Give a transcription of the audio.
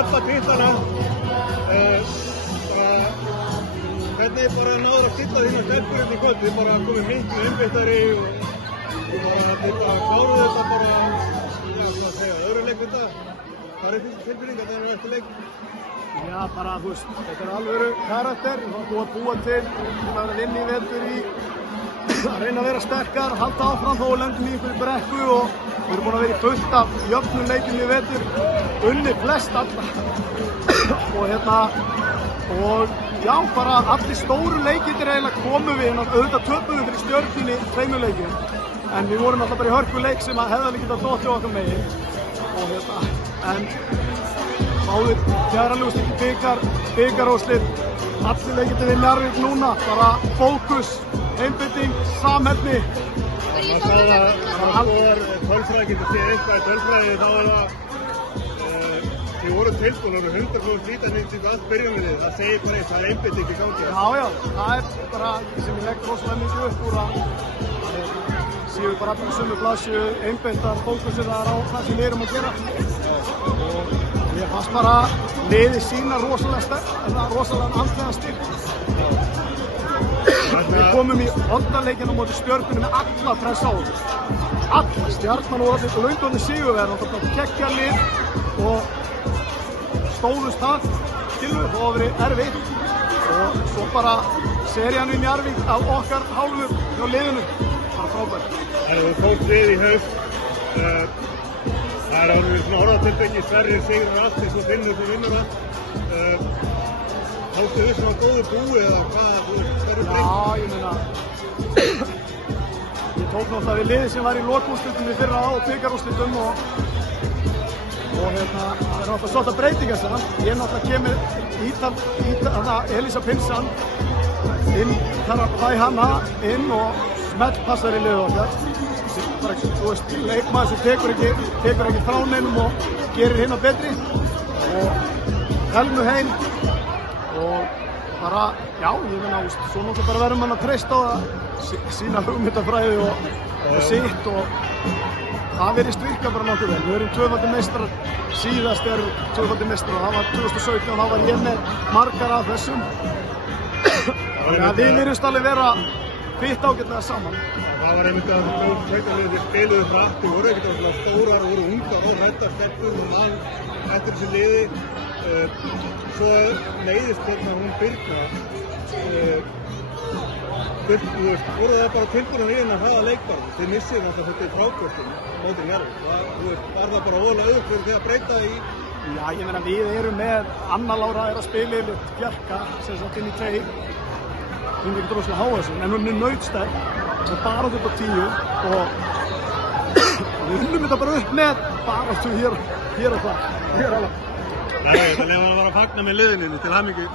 jafna titlana. Hvernig bara náður að stilla þínu stelpur í kvöld? Þið bara komið miklu einbeittari og þið bara kláruðu þetta bara, hvað að segja, öðru leik við þetta. Hvað er þessi tilbyrning að það er eftir leik? Já, bara, þú veist, þetta er alvöru karakter. Þú ert búið til, þú verður að vinna í vetur í að reyna að vera sterkar, halda áfram þó og lendum í einhverju brekku og við erum búin að vera í fullt af jöfnum leikjum í vetur, unni flest alla og já, bara allir stóru leikir eiginlega komum við, en auðvitað töpum við fyrir Stjörnunni 2 leikjum, en við vorum alltaf bara í hörkuleik sem að hefði alveg getað dottið okkar megin og en báðir fjæralegustu bikarúrslit, allir leikir við Njarðvík núna, bara fókus, einbeiting, samheldni. Maður sá að það var tölfræði, getur séð eitthvað í tölfræði, þá er það þið voru tilbúin, það eru 100% lítanýtting allt byrjunliðið, það segir bara það er einbeiting í gangi. Já, það er bara sem ég legg rosalega mikið upp úr að séu bara allir sömu blaðsju, einbeittar, fókusir það á það sem við erum að gera og ég fannst bara liðið sína rosalega andlega styrk. Við komum í oddaleikin á móti Stjörnunni með alla press á okkur. Alla, Stjarnan og allir laungoðni sigurvegari og þetta kekkja lið og stóðust það, skilur, og verið erfitt og svo bara serían við Njarðvík af okkar hálfu hjá liðinu, bara frábært. Það er fólk við í haust, það er alveg svona orðatilbyggi, Sverrir sigrar allt eins og Finnur sem vinnur allt. Haldið þið svona góðu búi eða hvað þú verður breytt? Já, ég meina, ég tók náttúrulega við liðið sem var í lokúrslitum í fyrra á bikarúrslitum og það er náttúrulega svolítið breytingar þess að ég náttúrulega Elísa Pilsan inn, þar að fæ hana inn og smellpassar í liðið okkar. Bara, þú veist, leikmaður sem tekur ekki frá neinum og gerir hinn betri og Helmu heim og bara, já, ég meina, svo náttúrulega bara verður mann að treysta á það, sína hugmyndafræði og sitt og það virðist virka bara nokkuð vel. Við erum tvöfaldir meistarar, síðast er tvöfaldir meistarar, það var 2017 og þá var ég með margar af þessum. Þannig að við virðumst alveg vera fitt ágætlega saman. Það var einmitt að þið spiluðu hratt, þið voru ekkert alltaf stórar, voru ungar og hræddar stelpur og mann eftir þessi liði. Svo leiðist hérna hún Birna. Voru það bara tilbúin í að hraða leikbarn? Þið missið náttúrulega þetta í frákvöstum móti Njarðvík. Var það bara voðalega auðvitað fyrir því að breyta í? Já, ég meina við erum með Anna Lára að spila yfir Bjarka, sem sagt inn í 2. Hún er ekki droslega há þessu, en hún er nautstæk og baráttu upp á 10 og við unnum þetta bara upp með baráttu hér og það. Nei, þannig að maður var að fagna með liðinu til hamingju.